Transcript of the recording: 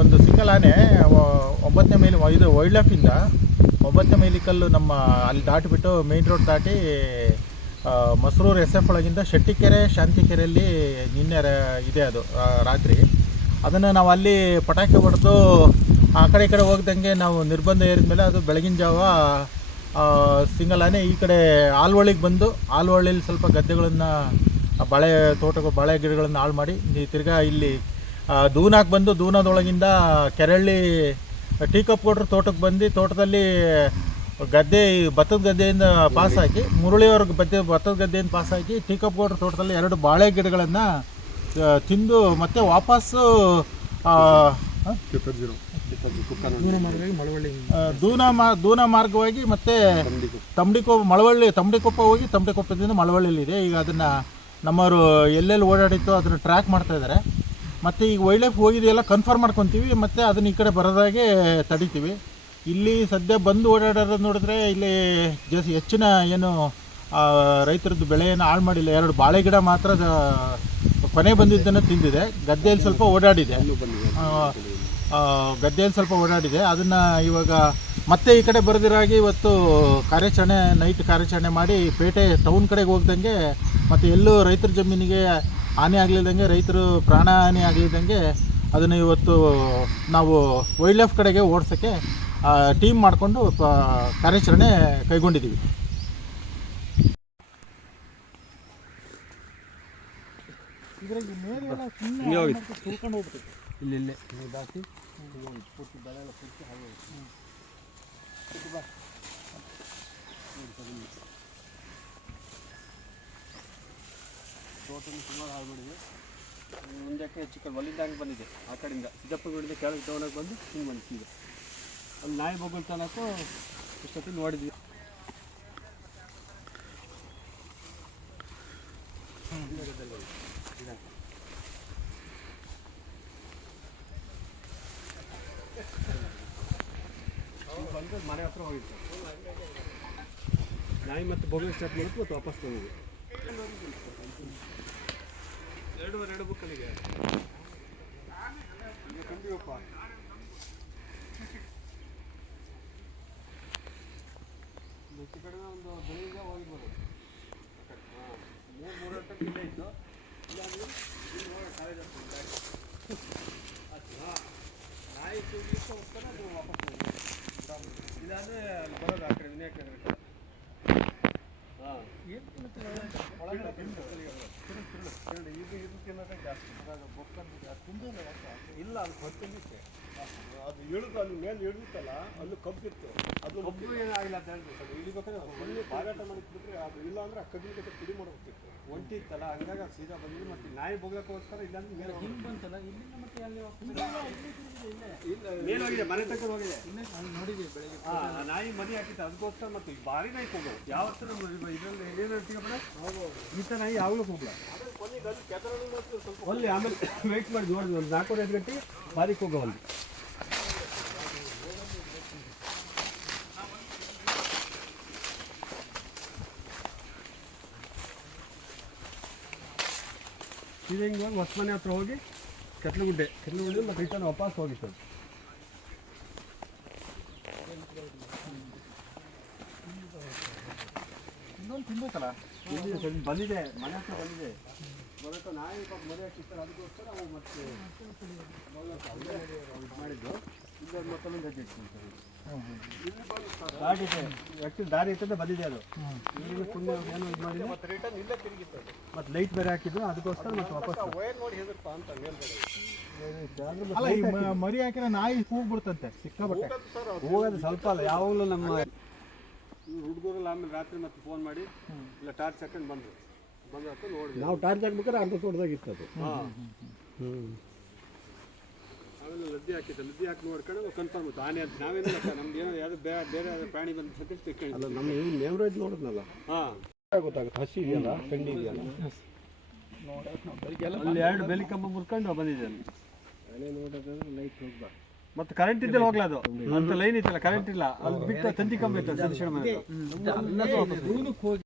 ಒಂದು ಸಿಂಗಲ್ ಆನೆ 9ನೇ ಮೈಲಿ ಇದು ವೈಲ್ಡ್ ಲೈಫಿಂದ 9ನೇ ಮೈಲಿಕಲ್ಲು ನಮ್ಮ ಅಲ್ಲಿ ದಾಟಿಬಿಟ್ಟು ಮೇನ್ ರೋಡ್ ದಾಟಿ ಮಸರೂರು SF ಒಳಗಿಂದ ಶೆಟ್ಟಿಕೆರೆ ಶಾಂತಿಕೆರೆಯಲ್ಲಿ ನಿನ್ನೆ ಇದೆ ಅದು ರಾತ್ರಿ. ಅದನ್ನು ನಾವು ಅಲ್ಲಿ ಪಟಾಕಿ ಹೊಡೆದು ಆ ಕಡೆ ಈ ಕಡೆ ಹೋಗ್ದಂಗೆ ನಾವು ನಿರ್ಬಂಧ ಏರಿದ ಮೇಲೆ ಅದು ಬೆಳಗಿನ ಜಾವ ಸಿಂಗಲ್ ಆನೆ ಈ ಕಡೆ ಆಲ್ವಳ್ಳಿಗೆ ಬಂದು ಆಲ್ವಳ್ಳಿಲಿ ಸ್ವಲ್ಪ ಗದ್ದೆಗಳನ್ನು ಬಾಳೆ ತೋಟಗಳು ಬಾಳೆ ಗಿಡಗಳನ್ನು ಹಾಳು ಮಾಡಿ ತಿರ್ಗಾ ಇಲ್ಲಿ ದೂನಾಗೆ ಬಂದು ದೂನದೊಳಗಿಂದ ಕೆರಳ್ಳಿ ಟೀ ಕಪ್ ಕೊಟ್ಟರು ತೋಟಕ್ಕೆ ಬಂದು ತೋಟದಲ್ಲಿ ಗದ್ದೆ ಭತ್ತದ ಗದ್ದೆಯಿಂದ ಪಾಸಾಕಿ ಮುರಳಿಯವ್ರಿಗೆ ಭತ್ತದ ಗದ್ದೆಯಿಂದ ಪಾಸಾಕಿ ಟೀ ಕಪ್ ಕೊಟ್ಟರು ತೋಟದಲ್ಲಿ 2 ಬಾಳೆ ಗಿಡಗಳನ್ನು ತಿಂದು ಮತ್ತೆ ವಾಪಸ್ಸು ದೂನ ಮಾರ್ಗವಾಗಿ ಮತ್ತೆ ತಮ್ಮಡಿಕೊಪ್ಪ ಹೋಗಿ ತಮ್ಮಡಿಕೊಪ್ಪದಿಂದ ಮಳವಳ್ಳಿಲಿದೆ. ಈಗ ಅದನ್ನು ನಮ್ಮವರು ಎಲ್ಲೆಲ್ಲಿ ಓಡಾಡಿತ್ತು ಅದನ್ನು ಟ್ರ್ಯಾಕ್ ಮಾಡ್ತಾ ಇದ್ದಾರೆ. ಮತ್ತು ಈಗ ವೈಲ್ಡ್ ಲೈಫ್ ಹೋಗಿದೆಯಲ್ಲ ಕನ್ಫರ್ಮ್ ಮಾಡ್ಕೊತೀವಿ, ಮತ್ತು ಅದನ್ನು ಈ ಕಡೆ ಬರೋದಾಗೆ ತಡಿತೀವಿ. ಇಲ್ಲಿ ಸದ್ಯ ಬಂದು ಓಡಾಡೋದು ನೋಡಿದ್ರೆ ಇಲ್ಲಿ ಹೆಚ್ಚಿನ ಏನು ರೈತರದ್ದು ಬೆಳೆಯನ್ನು ಹಾಳು ಮಾಡಿಲ್ಲ. 2 ಬಾಳೆ ಗಿಡ ಮಾತ್ರ ಕೊನೆ ಬಂದಿದ್ದನ್ನು ತಿಂದಿದೆ. ಗದ್ದೆಯಲ್ಲಿ ಸ್ವಲ್ಪ ಓಡಾಡಿದೆ ಅದನ್ನು ಇವಾಗ ಮತ್ತೆ ಈ ಕಡೆ ಬರೆದಿರಾಗಿ ಇವತ್ತು ನೈಟ್ ಕಾರ್ಯಾಚರಣೆ ಮಾಡಿ ಪೇಟೆ ಟೌನ್ ಕಡೆಗೆ ಹೋಗ್ದಂಗೆ ಮತ್ತು ಎಲ್ಲೂ ರೈತರ ಜಮೀನಿಗೆ ಹಾನಿ ಆಗಲಿದ್ದಂಗೆ ರೈತರು ಪ್ರಾಣ ಹಾನಿ ಆಗಲಿದ್ದಂಗೆ ಅದನ್ನು ಇವತ್ತು ನಾವು ವೈಲ್ಡ್ ಲೈಫ್ ಕಡೆಗೆ ಓಡಿಸೋಕ್ಕೆ ಟೀಮ್ ಮಾಡಿಕೊಂಡು ಕಾರ್ಯಾಚರಣೆ ಕೈಗೊಂಡಿದ್ದೀವಿ. ಇದರಲ್ಲಿ ಮೇಲೆ ತುಳ್ಕೊಂಡು ಹೋಗ್ಬೇಕು. ಇಲ್ಲೇ ದಾಟಿ ಪೂರ್ತಿ ಬೆಳೆ ಎಲ್ಲ ಪೂರ್ತಿ ಹಾಗೆ ತೋಟನ್ನು ಸುಮಾರು ಹಾಳು ಮಾಡಿದೆ. ಮುಂದಕ್ಕೆ ಹೆಚ್ಚು ಕಡೆ ಒಲಿಂದಂಗೆ ಬಂದಿದೆ. ಆ ಕಡೆಯಿಂದ ಸಿದ್ದಪ್ಪ ಬಿಡಿದೆ ಕೆಳಗೆ ಟೌನಾಗೆ ಬಂದು ಹಿಂಗೆ ಬಂದಿದೆ. ಅಲ್ಲಿ ನಾಯಿ ಬೊಗಲ್ ತನಕ ಇಷ್ಟೊತ್ತಿಗೆ ನೋಡಿದ್ವಿ. ಬಂದು ಮನೆ ಹತ್ರ ಹೋಗಿತ್ತು ನಾಯಿ ಮತ್ತು ಬೊಗಲ್ ಸ್ಟಾರ್ಟ್ ಮಾಡಿತ್ತು ಮತ್ತು ವಾಪಸ್ ಬಂದಿದೆ. 2 ಬುಕ್ಕಲ್ಲಿಗೆ ಕಂಡಿವಪ್ಪ ಹೆಚ್ಚು ಕಡಿಮೆ ಒಂದು ಬೆಳಿಗ್ಗೆ ಹೋಗಿರ್ಬೋದು. 3 ಗಂಟೆಗೆ ಇಲ್ಲೇ ಇತ್ತು. ಇಲ್ಲಾಂದ್ರೆ ಕಾಲೇಜ್ ನಾಯಿ ತೂಗಿಲಿಕ್ಕೆ ಹೋಗ್ತಾನೆ ಅದು ವಾಪಸ್ ಹೋಗಿ ಇಲ್ಲಾಂದರೆ ಅಲ್ಲಿ ಬರೋದು ಆ ಕಡೆ ವಿನಾಯಕ ಇಲ್ಲ ಅದು ಹೊತ್ತಿಗೆ ಅದು ಇಳಿದು ಅಲ್ಲಿ ಮೇಲೆ ಇಳಿದುತ್ತಲ್ಲ ಅಲ್ಲಿ ಕಬ್ಬಿತ್ತು. ಅದು ಕಬ್ಬು ಏನಾಗಿಲ್ಲ ಅಂತ ಹೇಳಿದ್ರು ಸರ್. ಇಳಿಬೇಕಾದ್ರೆ ಒಳ್ಳೆ ಬಾಗಾಟ ಮಾಡಿಟ್ಬಿಟ್ರೆ ಅದು ಇಲ್ಲ ಅಂದ್ರೆ ಆ ಕಬ್ಬಿನ ಜೊತೆ ಪುಡಿ ಮಾಡೋಗ್ತಿತ್ತು. ಒಂಟಿ ಇತ್ತಲ್ಲ ಹಂಗಾಗಿ ಅದು ಸೀದಾ ಬಂದು ಮತ್ತು ನಾಯಿ ಬೊಗ್ಲಕ್ಕೋಸ್ಕರ ಇಲ್ಲಾಂದ್ರೆ ಮೇಲೆ ಹಿಂಗೆ ಬಂತಲ್ಲ ಇಲ್ಲಿಂದ ಮತ್ತೆ ಅಲ್ಲಿ ಮೇಲೆ ಹೋಗಿದೆ ಮನೆ ತಕ್ಕ ಹೋಗಿದೆ ನೋಡಿದ್ದೀವಿ ಬೆಳಗ್ಗೆ. ನಾಯಿ ಮದಿ ಹಾಕಿತ್ತು ಅದಕ್ಕೋಸ್ಕರ ಮತ್ತು ಭಾರಿ ನಾಯಿ ಹೋಗೋ ಯಾವತ್ತರ ಇದರಲ್ಲಿ ಏನು ಹೇಳ್ತೀವಿ ಈ ಥರ ನಾಯಿ ಯಾವಾಗಲೂ ಹೋಗ್ಲ ಅಲ್ಲಿ ಆಮೇಲೆ ವೆಯ್ಟ್ ಮಾಡಿ ನೋಡಿದ್ವಿ ಒಂದು 4-5 ಗಂಟೆ ಬಾರಿಗೆ ಹೋಗೋ ಅಲ್ಲಿ. ಸೀದಾ ಹಿಂಗೆ ಹೋಗಿ ಹೊಸ ಮನೆ ಹತ್ರ ಹೋಗಿ ಕೆಟ್ಲುಗುಡ್ಡೆ ಮತ್ತು ರಿಟರ್ನ್ ವಾಪಸ್ ಹೋಗಿತ್ತು. ಇನ್ನೊಂದು ತಿನ್ಬೇಕಲ್ಲ ಬಂದಿದೆ ಮನೆ ಹತ್ರ ಬಂದಿದೆ ಬರೋಕ್ಕೆ ನಾಯಿ ಮನೆ ಹಾಕಿರ್ತಾರೆ ಅದಕ್ಕೋಸ್ಕರ ಅವು ಮತ್ತೆ ಇದು ಮಾಡಿದ್ದು. ಇಲ್ಲೊಂದು ಮತ್ತೊಂದು ಹೆಜ್ಜೆ ಇಟ್ಕೊಳ್ತಾರೆ. ದಾರಿ ಇದೆ ಆ್ಯಕ್ಚುಲಿ ದಾರಿ ಇರ್ತದೆ ಬಂದಿದೆ ಅದು ಈಗ ಸುಮ್ಮನೆ ಏನೋ ಇದು ಮಾಡಿದೆ ಮತ್ತು ರಿಟರ್ನ್ ಇಲ್ಲೇ ತಿರುಗಿತ್ತು. ಮತ್ತು ಲೈಟ್ ಬೇರೆ ಹಾಕಿದ್ರು ಅದಕ್ಕೋಸ್ಕರ ಮತ್ತು ವಾಪಸ್ ವೈರ್ ನೋಡಿ ಹೆದರ್ಪ ಅಂತ ಮೇಲ್ಗಡೆ ಮರಿ ಹಾಕಿದ್ರೆ ನಾಯಿ ಹೋಗ್ಬಿಡ್ತಂತೆ ಸಿಕ್ಕಾಬಟ್ಟೆ ಹೋಗೋದು ಸ್ವಲ್ಪ ಅಲ್ಲ ಯಾವಾಗಲೂ ನಮ್ಮ ಹುಡುಗರೆಲ್ಲ ಆಮೇಲೆ ರಾತ್ರಿ ಮತ್ತೆ ಫೋನ್ ಮಾಡಿ ಇಲ್ಲ ಟಾರ್ಚ್ ಹಾಕೊಂಡು ಬಂದರು ನೋಡಿ ನಾವು ಟಾರ್ಚ್ ಹಾಕ್ಬೇಕಾದ್ರೆ ಅರ್ಧ ತೋಟದಾಗಿತ್ತು ಅದು. ಆಮೇಲೆ ಲದ್ದಿ ಹಾಕಿ ನೋಡ್ಕೊಂಡು ಕನ್ಫರ್ಮ್ ಇತ್ತು ಆನೆ ಅಂತ ನಾವೇನು ನಮ್ಗೆ ಏನೋ ಯಾವುದು ಬೇರೆ ಪ್ರಾಣಿ ಬಂದು ಸತಿ ತಿಳ್ಕೊಂಡು ನಮ್ಮ ನೇಮ್ರಾಜ್ ನೋಡಿದ್ನಲ್ಲ ಗೊತ್ತಾಗುತ್ತೆ. ಹಸಿ ಇದೆಯಲ್ಲ ಕಂಡಿ ಇದೆಯಲ್ಲ ಅಲ್ಲಿ 2 ಬೆಲಿ ಕಂಬ ಮುರ್ಕೊಂಡು ಬಂದಿದೆ ಅಲ್ಲಿ ನೋಡೋದಾದ್ರೆ ಲೈಟ್ ಹೋಗ್ಬಾರ್ದು. ಮತ್ತು ಕರೆಂಟ್ ಇದ್ದಲ್ಲಿ ಹೋಗ್ಲ ಅದು ಅಂತ ಲೈನ್ ಇತ್ತಲ್ಲ ಕರೆಂಟ್ ಇಲ್ಲ ಅಲ್ಲಿ ಬಿಟ್ಟು ತಂತಿ ಕಂಬ ಇತ್ತು ಸತೀಶಣ್ಣ ಮನೆ